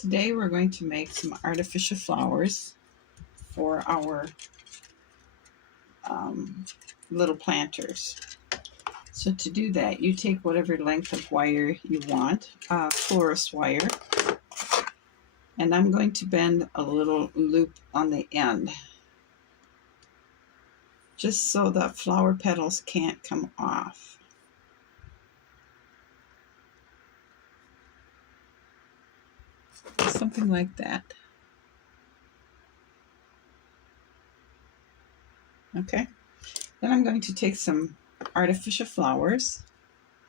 Today we're going to make some artificial flowers for our little planters. So to do that, you take whatever length of wire you want, florist wire, and I'm going to bend a little loop on the end, just so the flower petals can't come off. Something like that. Okay, then I'm going to take some artificial flowers,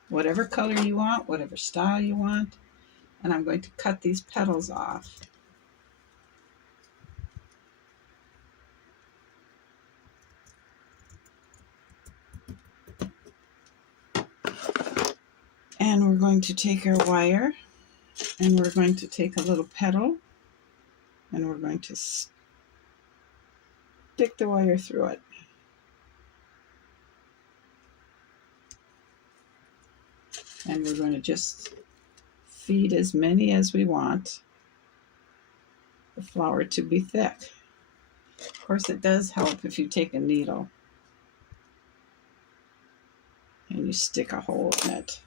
whatever color you want, whatever style you want, and I'm going to cut these petals off. And we're going to take our wire and we're going to take a little petal and we're going to stick the wire through it. And we're going to just feed as many as we want the flower to be thick. Of course, it does help if you take a needle and you stick a hole in it.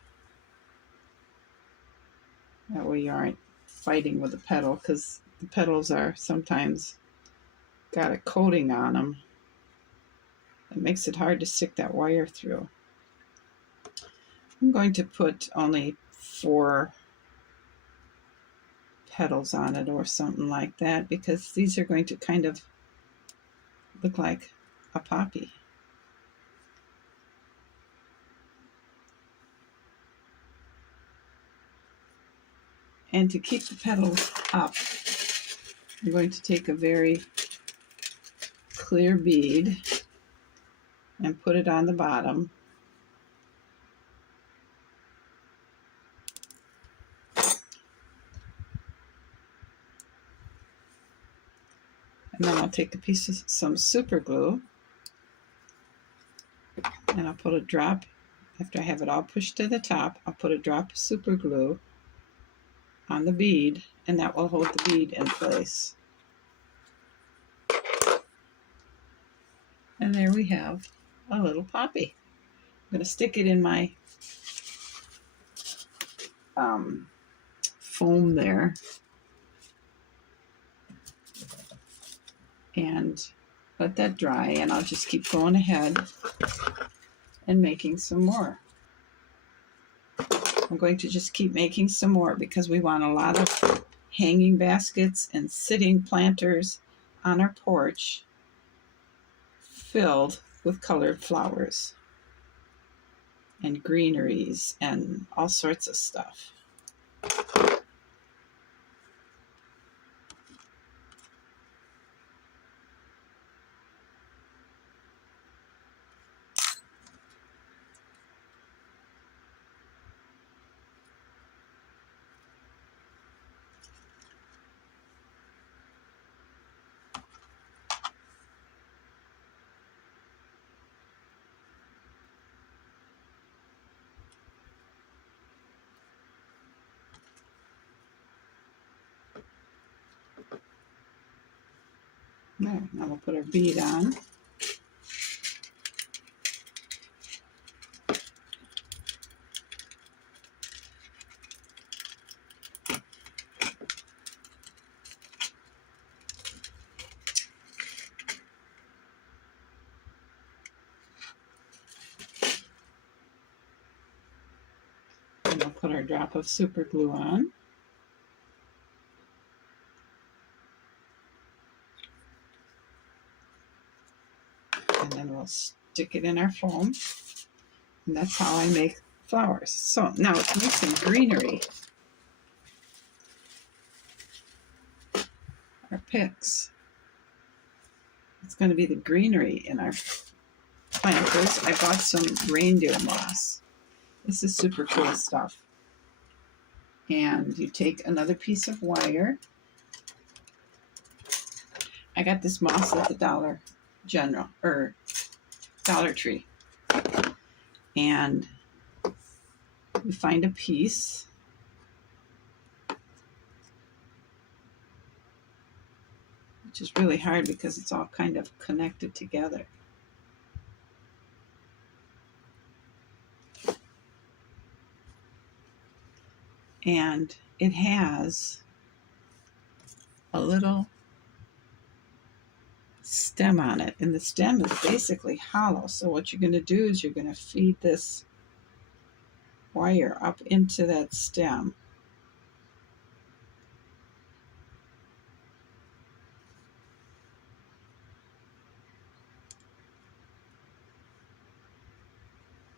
That way you aren't fighting with the petal, because the petals are sometimes got a coating on them. It makes it hard to stick that wire through. I'm going to put only 4 petals on it or something like that, because these are going to kind of look like a poppy. And to keep the petals up, I'm going to take a very clear bead and put it on the bottom. And then I'll take a piece of some super glue and I'll put a drop, after I have it all pushed to the top, I'll put a drop of super glue on the bead, and that will hold the bead in place. And there we have a little poppy. I'm going to stick it in my foam there and let that dry, and I'll just keep going ahead and making some more. I'm going to just keep making some more because we want a lot of hanging baskets and sitting planters on our porch filled with colored flowers and greeneries and all sorts of stuff. There, now we'll put our bead on. And we'll put our drop of super glue on. And then we'll stick it in our foam. And that's how I make flowers. So now let's make some greenery. Our picks. It's going to be the greenery in our planters. I bought some reindeer moss. This is super cool stuff. And you take another piece of wire. I got this moss at the Dollar Tree. And we find a piece. which is really hard because it's all kind of connected together. And it has a little stem on it, and the stem is basically hollow. So what you're going to do is you're going to feed this wire up into that stem.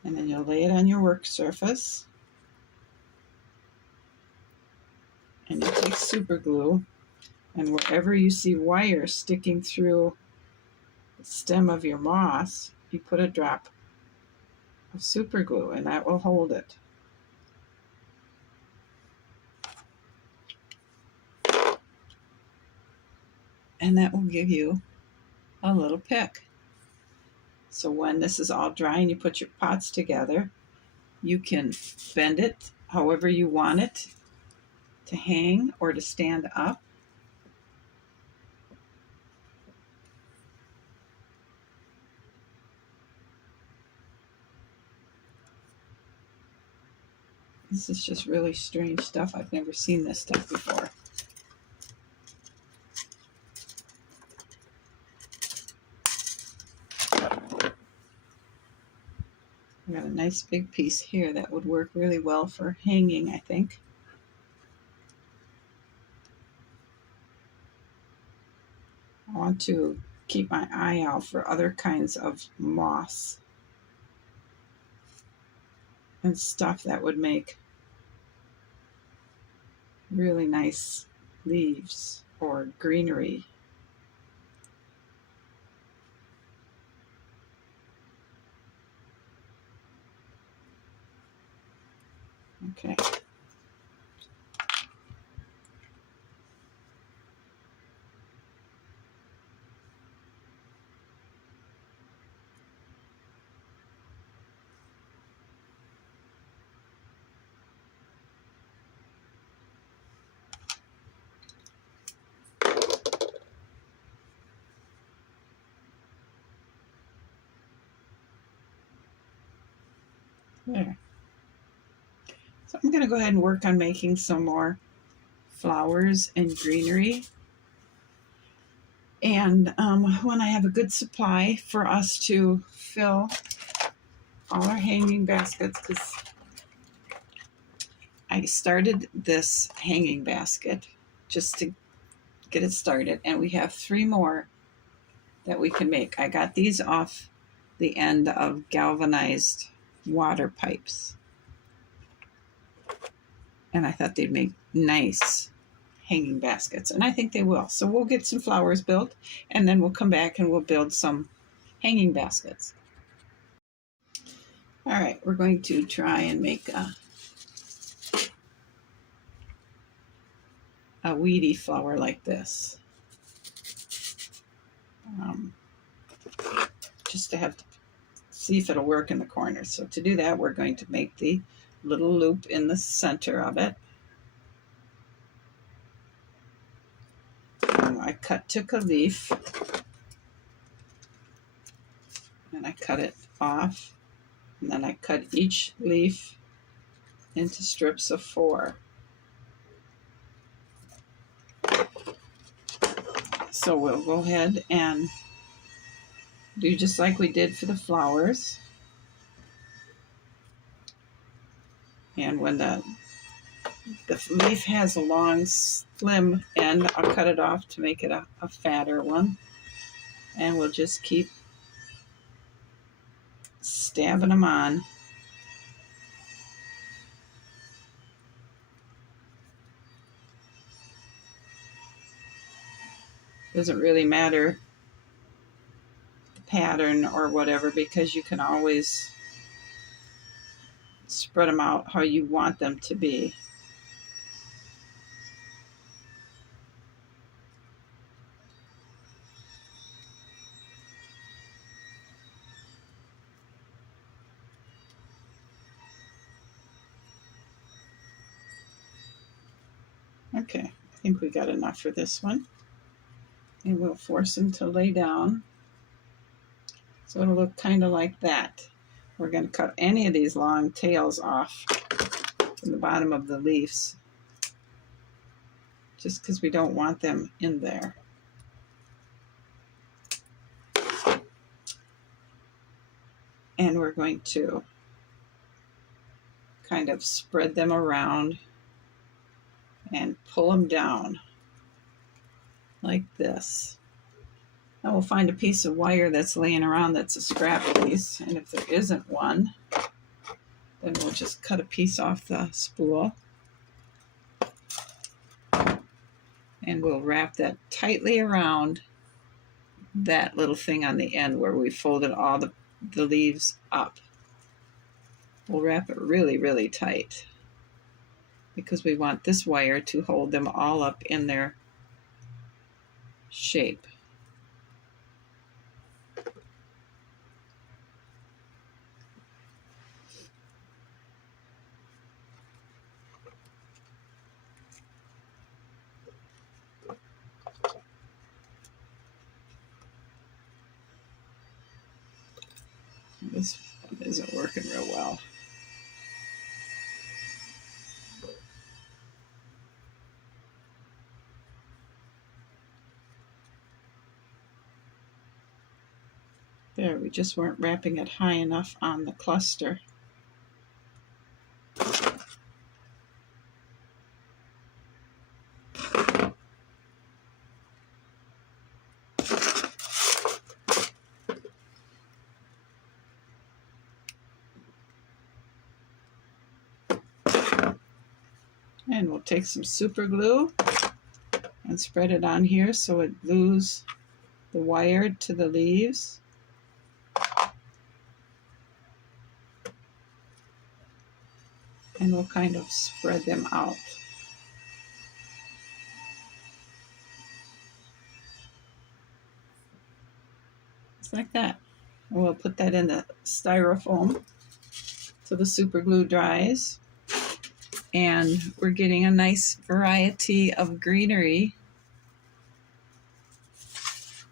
And then you'll lay it on your work surface. And you take super glue, and wherever you see wire sticking through the stem of your moss, you put a drop of super glue, and that will hold it. And that will give you a little pick. So when this is all dry and you put your pots together, you can bend it however you want it to hang or to stand up. This is just really strange stuff. I've never seen this stuff before. I got a nice big piece here that would work really well for hanging, I think. I want to keep my eye out for other kinds of moss and stuff that would make really nice leaves or greenery. Okay. There. So I'm going to go ahead and work on making some more flowers and greenery. And when I have a good supply for us to fill all our hanging baskets, because I started this hanging basket just to get it started, and we have 3 more that we can make. I got these off the end of galvanized water pipes, and I thought they'd make nice hanging baskets, and I think they will. So we'll get some flowers built, and then we'll come back and we'll build some hanging baskets. All right, we're going to try and make a weedy flower like this. Just to have to see if it'll work in the corners. So to do that, we're going to make the little loop in the center of it. I took a leaf and I cut it off, and then I cut each leaf into strips of 4. So we'll go ahead and do just like we did for the flowers. And when the leaf has a long, slim end, I'll cut it off to make it a fatter one. And we'll just keep stabbing them on. Doesn't really matter the pattern or whatever, because you can always spread them out how you want them to be. Okay, I think we got enough for this one. and we'll force them to lay down. So it'll look kind of like that. We're going to cut any of these long tails off from the bottom of the leaves, just because we don't want them in there. And we're going to kind of spread them around and pull them down like this. Now we'll find a piece of wire that's laying around that's a scrap piece, and if there isn't one, then we'll just cut a piece off the spool, and we'll wrap that tightly around that little thing on the end where we folded all the leaves up. We'll wrap it really, really tight because we want this wire to hold them all up in their shape. This isn't working real well. There, we just weren't wrapping it high enough on the cluster. And we'll take some super glue and spread it on here so it glues the wire to the leaves. And we'll kind of spread them out. Just like that. And we'll put that in the styrofoam so the super glue dries. And we're getting a nice variety of greenery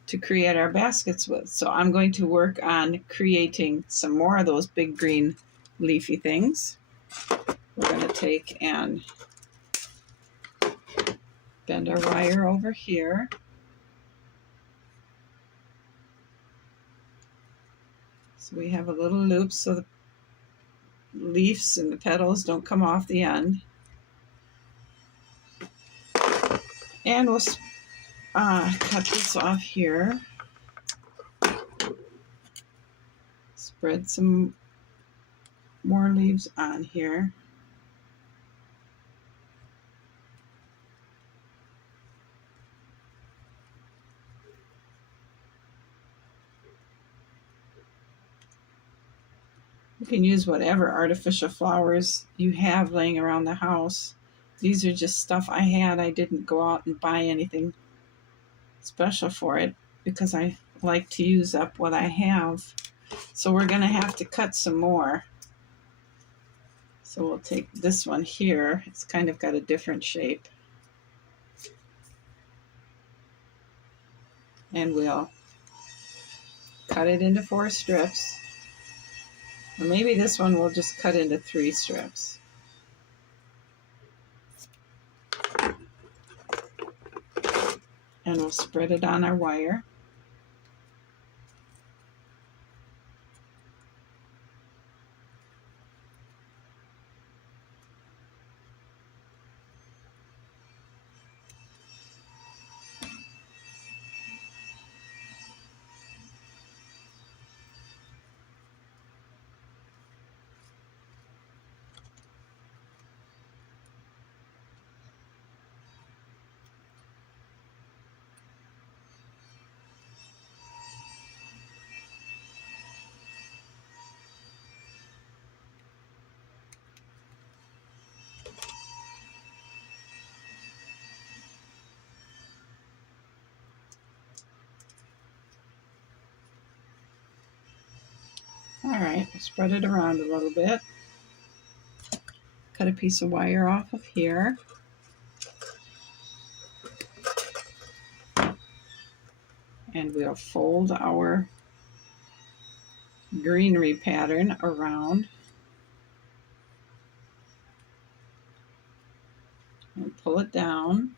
to create our baskets with. So I'm going to work on creating some more of those big green leafy things. We're going to take and bend our wire over here. So we have a little loop so the leaves and the petals don't come off the end. And we'll cut this off here. Spread some more leaves on here. You can use whatever artificial flowers you have laying around the house. These are just stuff I had. I didn't go out and buy anything special for it because I like to use up what I have. So we're going to have to cut some more. So we'll take this one here. It's kind of got a different shape. And we'll cut it into 4 strips. Or maybe this one we'll just cut into 3 strips. And we'll spread it on our wire. All right, spread it around a little bit. Cut a piece of wire off of here. And we'll fold our greenery pattern around and pull it down.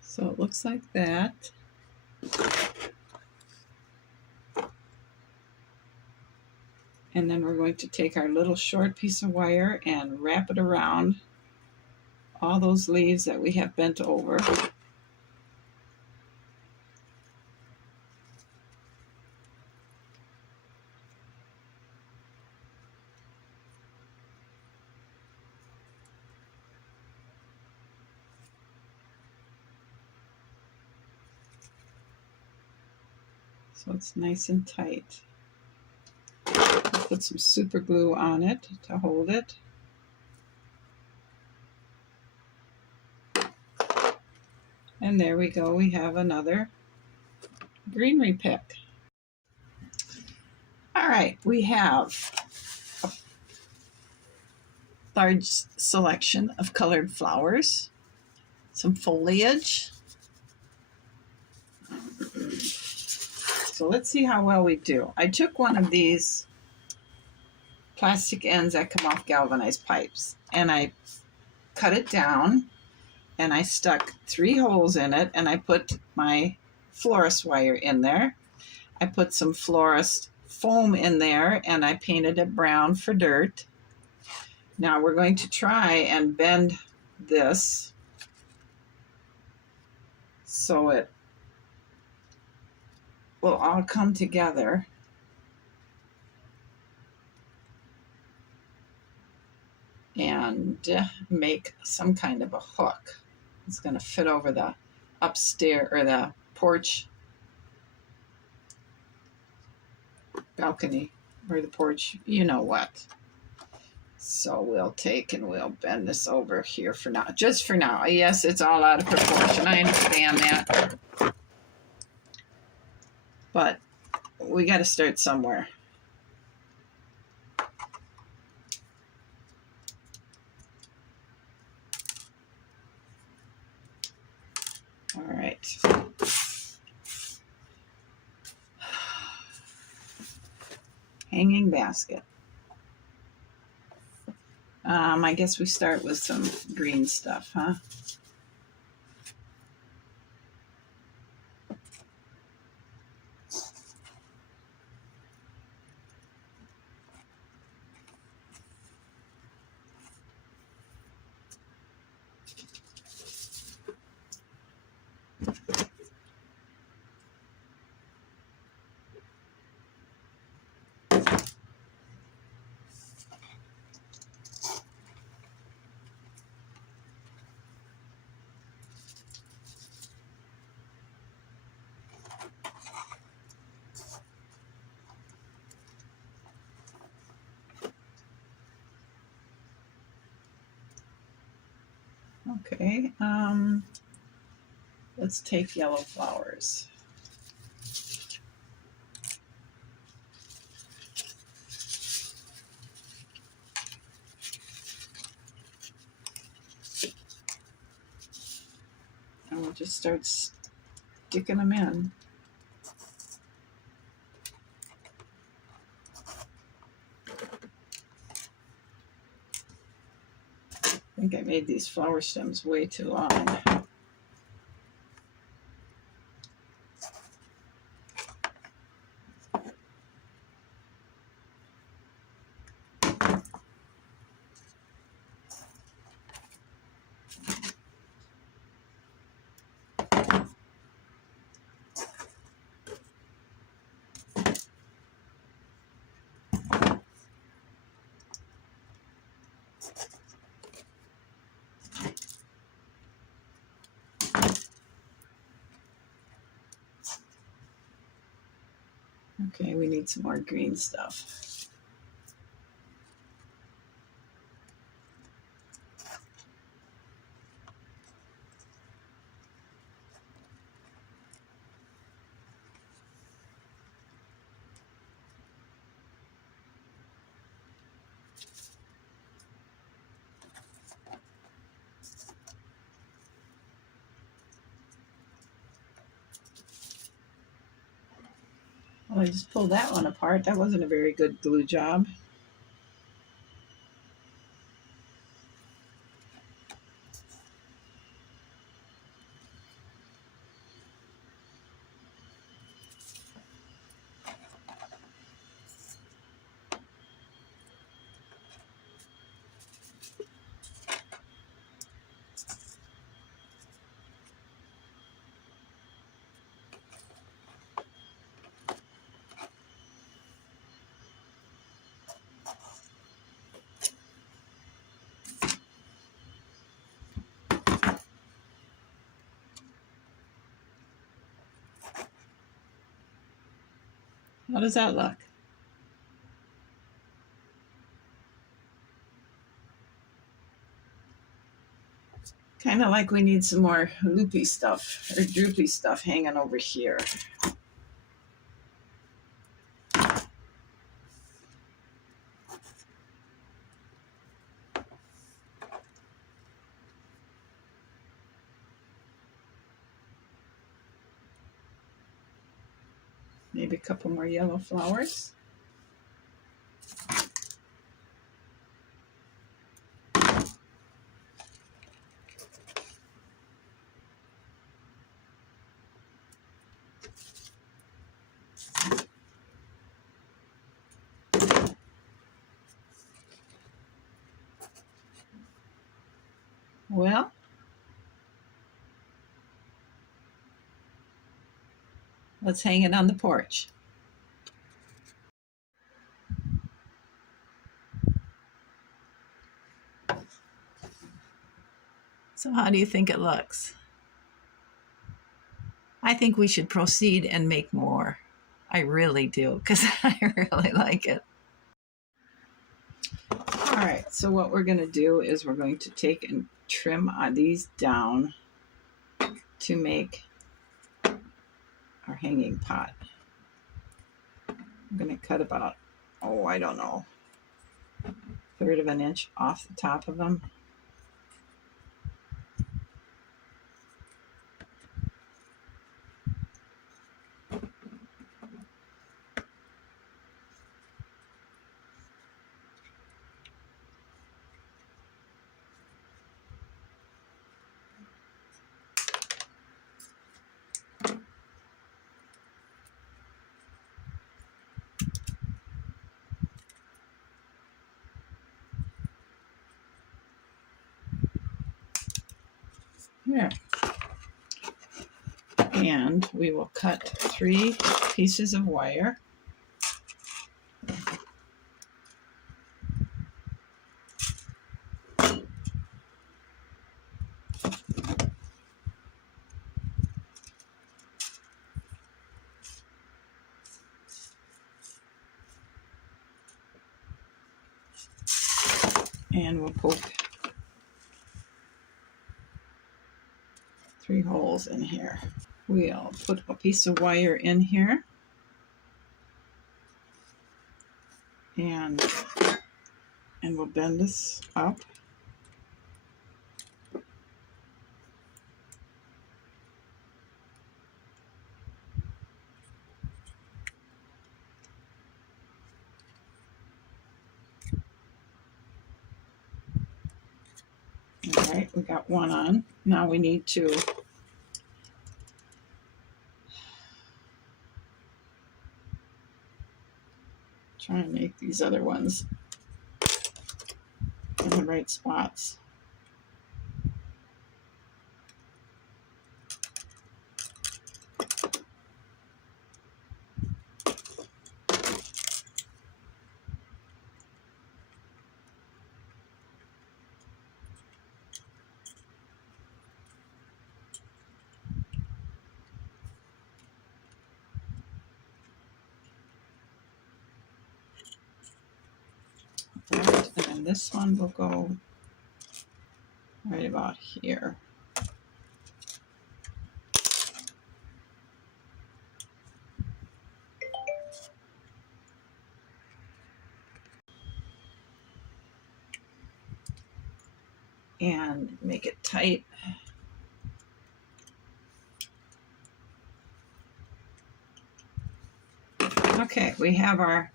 So it looks like that. And then we're going to take our little short piece of wire and wrap it around all those leaves that we have bent over. So it's nice and tight. Put some super glue on it to hold it. And there we go, we have another greenery pick. All right, we have a large selection of colored flowers, some foliage. So let's see how well we do. I took one of these plastic ends that come off galvanized pipes and I cut it down and I stuck 3 holes in it and I put my florist wire in there. I put some florist foam in there and I painted it brown for dirt. Now we're going to try and bend this so it will all come together. And make some kind of a hook. It's going to fit over the upstairs or the porch balcony or the porch, you know what. So we'll take and we'll bend this over here for now, just for now. Yes, it's all out of proportion. I understand that. But we got to start somewhere. All right. Hanging basket. I guess we start with some green stuff, huh? Okay, let's take yellow flowers. And we'll just start sticking them in. I think I made these flower stems way too long. Okay, we need some more green stuff. Well, I just pulled that one apart. That wasn't a very good glue job. How does that look? Kind of like we need some more loopy stuff or droopy stuff hanging over here. Maybe a couple more yellow flowers. Well, let's hang it on the porch. So how do you think it looks? I think we should proceed and make more. I really do, because I really like it. All right, so what we're going to do is we're going to take and trim these down to make our hanging pot. I'm going to cut about, I don't know, 1/3 of an inch off the top of them. There. And we will cut 3 pieces of wire. And we'll poke 3 holes in here. We'll put a piece of wire in here and we'll bend this up. All right, we got one on. Now we need to try and make these other ones in the right spots. Right, and then this one will go right about here. And make it tight. Okay, we have our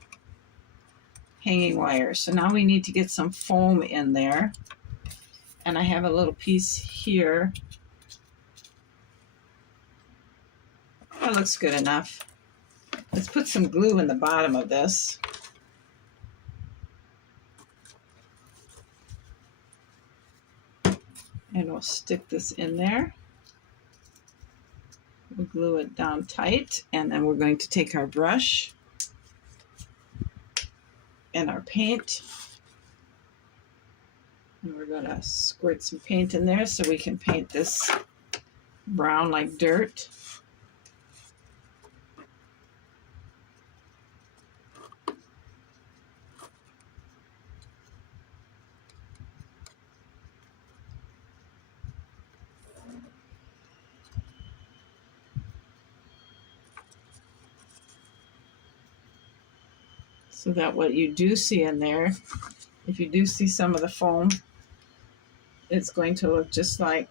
hanging wire. So now we need to get some foam in there. And I have a little piece here. That looks good enough. Let's put some glue in the bottom of this. And we'll stick this in there. We'll glue it down tight, and then we're going to take our brush and our paint, and we're going to squirt some paint in there so we can paint this brown like dirt. So that what you do see in there, if you do see some of the foam, it's going to look just like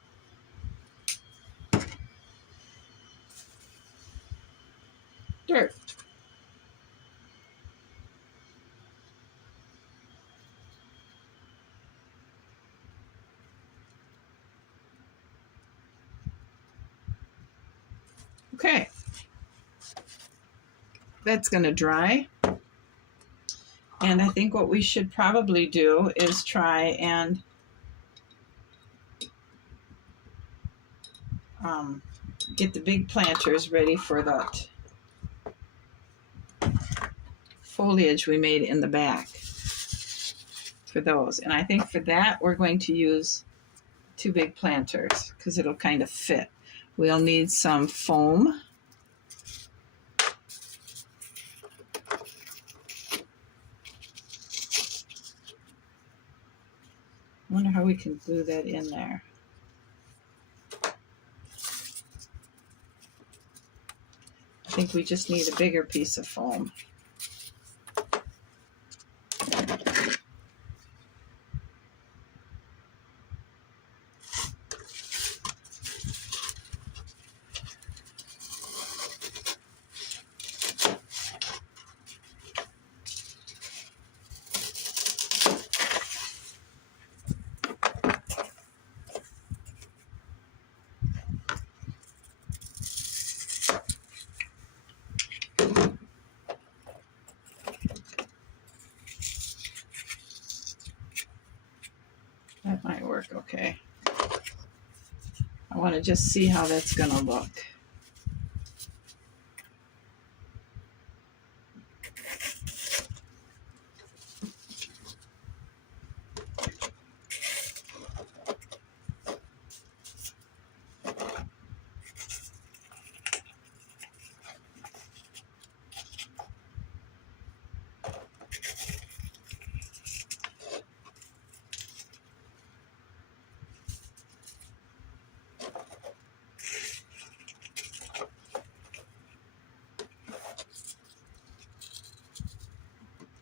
dirt. Okay, that's going to dry. And I think what we should probably do is try and get the big planters ready for that foliage we made in the back for those. And I think for that we're going to use 2 big planters because it'll kind of fit. We'll need some foam. I wonder how we can glue that in there. I think we just need a bigger piece of foam. That might work okay. I want to just see how that's going to look.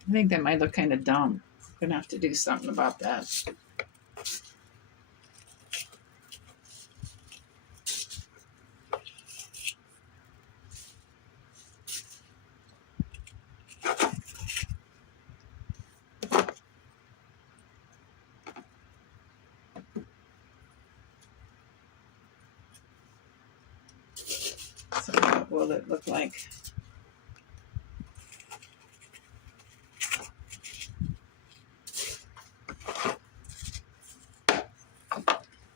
I think that might look kind of dumb. I'm going to have to do something about that. So what will it look like?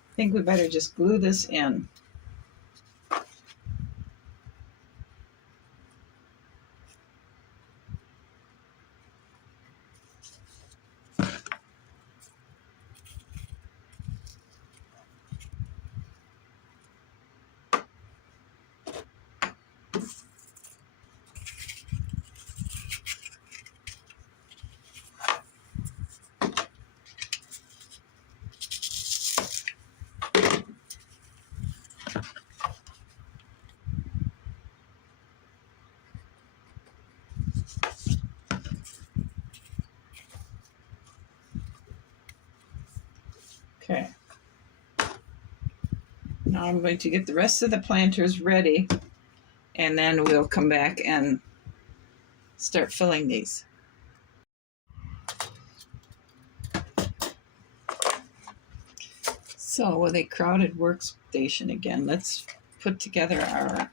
I think we better just glue this in. Okay. Now I'm going to get the rest of the planters ready, and then we'll come back and start filling these. So with a crowded workstation again, let's put together our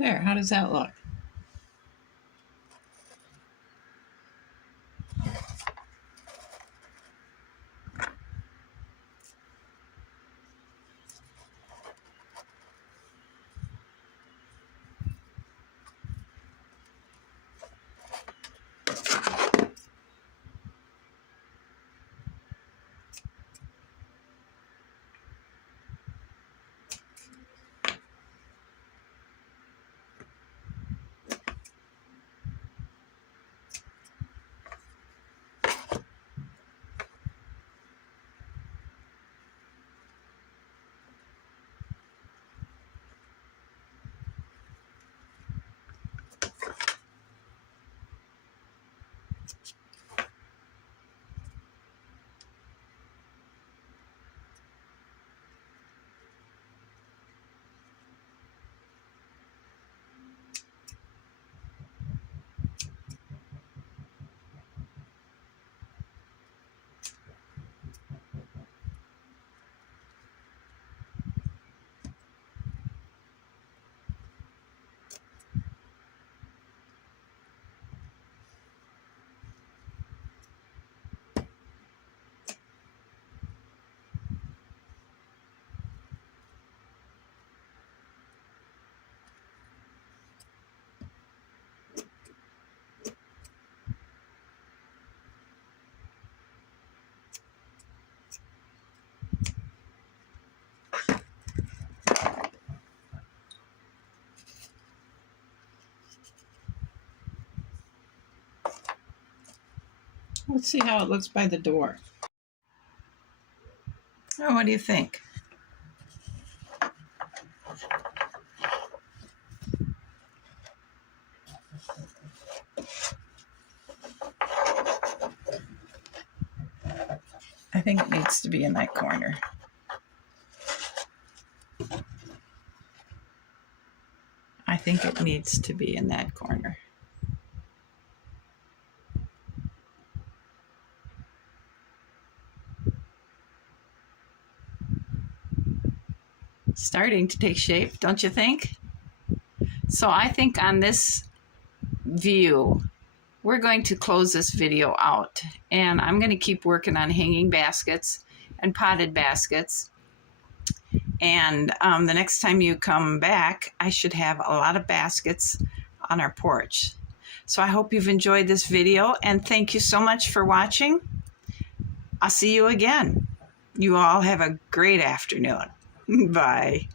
there. How does that look? Let's see how it looks by the door. Oh, what do you think? I think it needs to be in that corner. I think it needs to be in that corner. Starting to take shape, don't you think? So I think on this view, we're going to close this video out, and I'm going to keep working on hanging baskets and potted baskets. And the next time you come back, I should have a lot of baskets on our porch. So I hope you've enjoyed this video, and thank you so much for watching. I'll see you again. You all have a great afternoon. Bye.